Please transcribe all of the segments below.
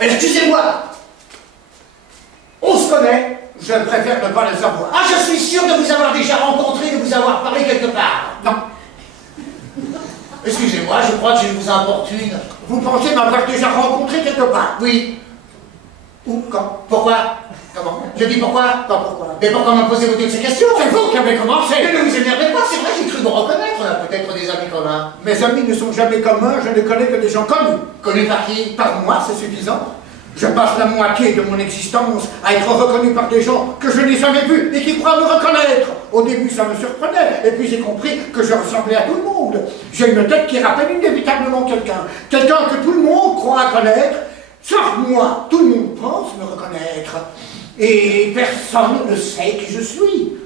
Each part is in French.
Excusez-moi. On se connaît, je préfère ne pas le savoir. Ah, je suis sûr de vous avoir déjà rencontré, de vous avoir parlé quelque part. Non. Excusez-moi, je crois que je vous importune. Vous pensez m'avoir déjà rencontré quelque part? Oui. Où? Quand? Pourquoi? Comment? Je dis pourquoi? Pas pourquoi. Mais pourquoi me posez-vous toutes ces questions? C'est vous qui avez commencé. Mais ne vous énervez pas, c'est vrai, j'ai cru vous reconnaître. On a peut-être des amis communs. Mes amis ne sont jamais communs, je ne connais que des gens connus. Connus par qui? Par moi, c'est suffisant. Je passe la moitié de mon existence à être reconnu par des gens que je n'ai jamais vus et qui croient me reconnaître. Au début, ça me surprenait, et puis j'ai compris que je ressemblais à tout le monde. J'ai une tête qui rappelle inévitablement quelqu'un. Quelqu'un que tout le monde croit connaître, sauf moi. Tout le monde pense me reconnaître. Et personne ne sait qui je suis.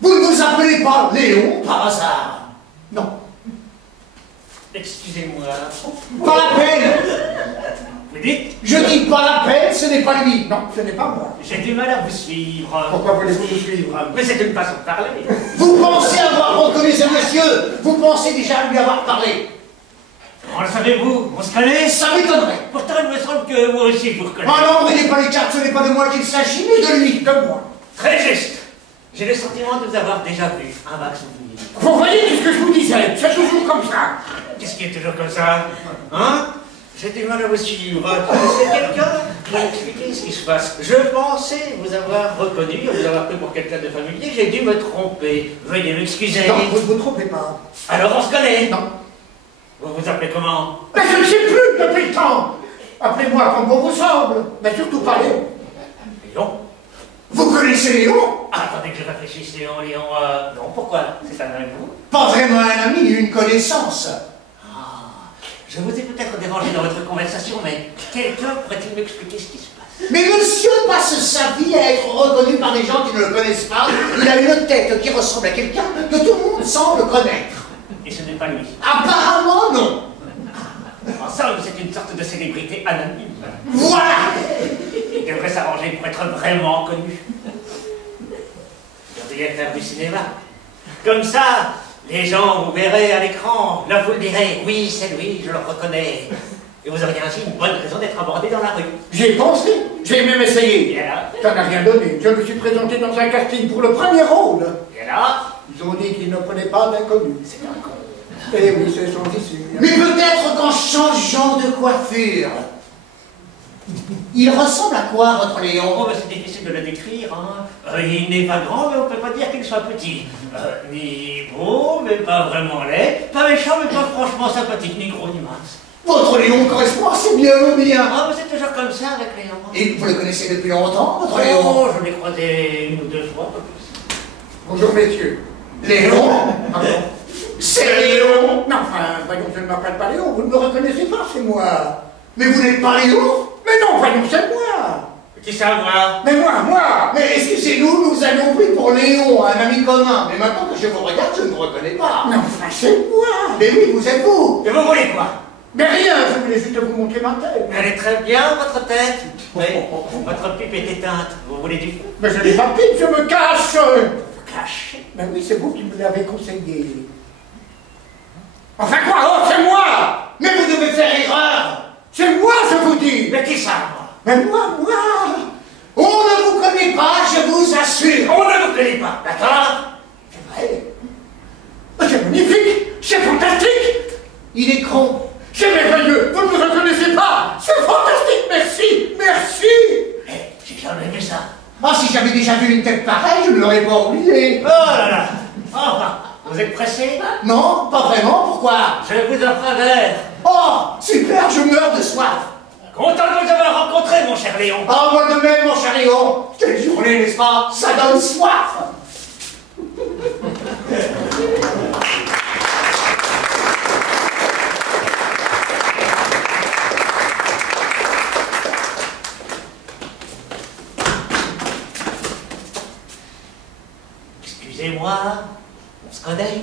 Vous ne vous appelez pas Léon par hasard? Non. Excusez-moi. Pas la peine. Vous dites? Je dis pas la peine, ce n'est pas lui. Non, ce n'est pas moi. J'ai du mal à vous suivre. Pourquoi voulez-vous me suivre? Mais c'est une façon de parler. Vous pensez avoir reconnu ce monsieur? Vous pensez déjà lui avoir parlé? Comment le savez-vous? On se connaît? Ça m'étonnerait. Pourtant, il me semble que moi aussi je vous reconnais. Ah non, n'ayez pas les cartes, ce n'est pas de moi qu'il s'agit, mais de lui, de moi. Très juste. J'ai le sentiment de vous avoir déjà vu. Un vague souvenir. Vous voyez ce que je vous disais? C'est toujours comme ça. Qu'est-ce qui est toujours comme ça? Hein? J'ai du mal à vous suivre. C'est quelqu'un qui m'a expliqué ce qui se passe. Je pensais vous avoir reconnu, vous avoir pris pour quelqu'un de familier. J'ai dû me tromper. Veuillez m'excuser. Non, vous ne vous trompez pas. Alors on se connaît? Non. Vous vous appelez comment? Mais je ne sais plus depuis le temps. Appelez-moi comme bon vous semble, mais surtout pas Léon. Léon? Vous connaissez Léon? Ah, attendez que je réfléchisse, Léon. Non, pourquoi? C'est un ami de vous? Pas vraiment un ami, une connaissance. Je vous ai peut-être dérangé dans votre conversation, mais quelqu'un pourrait-il m'expliquer ce qui se passe? Mais monsieur passe sa vie à être reconnu par des gens qui ne le connaissent pas. Il a une tête qui ressemble à quelqu'un que tout le monde semble connaître. Et ce n'est pas lui. Apparemment, non. En somme, c'est une sorte de célébrité anonyme. Voilà. Il devrait s'arranger pour être vraiment connu. Vous devriez faire du cinéma. Comme ça, les gens vous verraient à l'écran, là vous le direz, oui, c'est lui, je le reconnais. Et vous auriez ainsi une bonne raison d'être abordé dans la rue. J'y ai pensé, j'ai même essayé. Et là? Ça n'a rien donné. Je me suis présenté dans un casting pour le premier rôle. Et là? Ils ont dit qu'ils ne prenaient pas d'inconnus. C'est un con. Eh oui, c'est son issue. Mais peut-être qu'en changeant de coiffure. Il ressemble à quoi, votre Léon? Oh, c'est difficile de le décrire, hein. Il n'est pas grand, mais on ne peut pas dire qu'il soit petit. Ni beau, mais pas vraiment laid. Pas méchant, mais pas franchement sympathique, ni gros, ni mince. Votre Léon correspond assez bien au mien. Ah, mais c'est toujours comme ça avec Léon. Et vous le connaissez depuis longtemps, votre Léon? Oh, je l'ai croisé une ou deux fois, pas plus. Bonjour, messieurs. Léon? Ah bon? C'est Léon? Non, enfin, voyons, je ne m'appelle pas Léon, vous ne me reconnaissez pas, c'est moi. Mais vous n'êtes pas Léon? Mais non, voyons, c'est moi. Qui ça, moi? Mais moi. Mais excusez-nous, nous avions pris pour Léon, un ami commun. Mais maintenant que je vous regarde, je ne vous reconnais pas. Mais enfin, c'est moi. Mais oui, vous êtes vous. Et vous voulez quoi? Mais rien, je voulais juste vous montrer ma tête. Elle est très bien, votre tête. Oui, votre pipe est éteinte. Vous voulez du feu? Mais je n'ai pas de pipe, je me cache. Vous cachez? Ben oui, c'est vous qui me l'avez conseillé. Enfin quoi? Oh, c'est moi. Mais vous devez faire erreur. C'est moi, je vous dis. Mais qui ça, moi? Mais moi. On ne vous connaît pas, je vous assure. On ne vous connaît pas, d'accord? C'est vrai. C'est magnifique. C'est fantastique. Il est con. C'est merveilleux. Vous ne me reconnaissez pas. C'est fantastique. Merci. J'ai jamais vu ça. Ah, si j'avais déjà vu une tête pareille, je ne l'aurais pas oublié. Oh là là. Enfin, vous êtes pressé? Non, pas vraiment. Pourquoi? Je vous offre un verre. Oh, super, je meurs de soif. Content de vous avoir rencontré, mon cher Léon. Ah, moi de même, mon cher Léon. Quelle journée, n'est-ce pas? Ça donne soif. Excusez-moi, on se connaît?